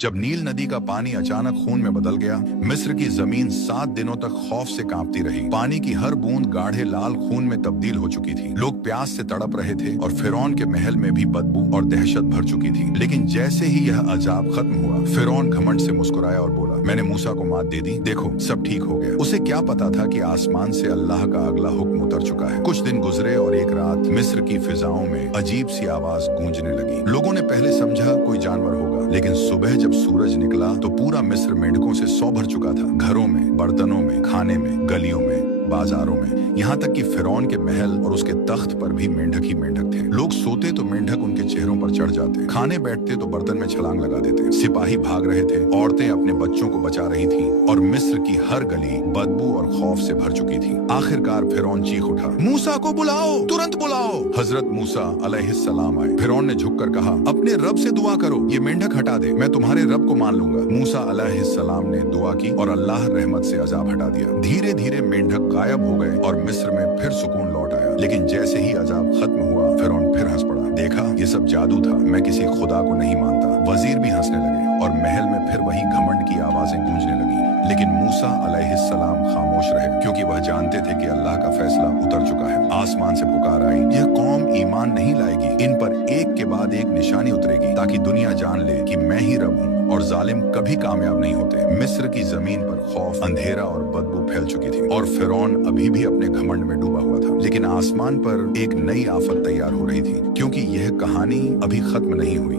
जब नील नदी का पानी अचानक खून में बदल गया, मिस्र की जमीन 7 दिनों तक खौफ से कांपती रही। पानी की हर बूंद गाढ़े लाल खून में तब्दील हो चुकी थी। लोग प्यास से तड़प रहे थे और फिरौन के महल में भी बदबू और दहशत भर चुकी थी। लेकिन जैसे ही यह अजाब खत्म हुआ, फिरौन घमंड से मुस्कुराया और बोला, मैंने मूसा को मात दे दी, देखो सब ठीक हो गया। उसे क्या पता था कि आसमान से अल्लाह का अगला हुक्म उतर चुका है। कुछ दिन गुजरे और एक रात मिस्र की फिजाओं में अजीब सी आवाज गूंजने लगी। लोगों ने पहले समझा कोई जानवर होगा, लेकिन सुबह जब सूरज निकला तो पूरा मिस्र मेंढकों से सौ भर चुका था। घरों में, बर्तनों में, खाने में, गलियों में, बाजारों में, यहाँ तक कि फिरौन के महल और उसके तख्त पर भी मेंढक ही मेंढक थे। लोग सोते तो मेंढक उनके चेहरों पर चढ़ जाते, खाने बैठते तो बर्तन में छलांग लगा देते। सिपाही भाग रहे थे, औरतें अपने बच्चों को बचा रही थीं और मिस्र की हर गली बदबू और खौफ से भर चुकी थी। आखिरकार फिरौन चीख उठा, मूसा को बुलाओ, तुरंत बुलाओ। हजरत मूसा अलैहिस्सलाम आए। फिरौन ने झुककर कहा, अपने रब से दुआ करो, ये मेंढक हटा दे, मैं तुम्हारे रब को मान लूंगा। मूसा अलैहिस्सलाम ने दुआ की और अल्लाह रहमत से अजाब हटा दिया। धीरे धीरे मेंढक गायब हो गए और मिस्र में फिर सुकून लौट आया। लेकिन जैसे ही अजाब खत्म हुआ, फिरौन फिर हंस पड़ा। देखा, ये सब जादू था, मैं किसी खुदा को नहीं मानता। वजीर भी हंसने लगे और महल में फिर वही घमंड की आवाजें गूंजने लगी। लेकिन मूसा अलैहिस्सलाम खामोश रहे, क्योंकि वह जानते थे कि अल्लाह का फैसला उतर चुका है। आसमान से पुकार आई, यह कौम ईमान नहीं लाएगी, इन पर एक के बाद एक निशानी उतरेगी, ताकि दुनिया जान ले कि मैं ही रब हूँ और जालिम कभी कामयाब नहीं होते। मिस्र की जमीन पर खौफ, अंधेरा और बदबू फैल चुकी थी और फिरौन अभी भी अपने घमंड में डूबा हुआ था। लेकिन आसमान पर एक नई आफत तैयार हो रही थी, क्योंकि यह कहानी अभी खत्म नहीं हुई।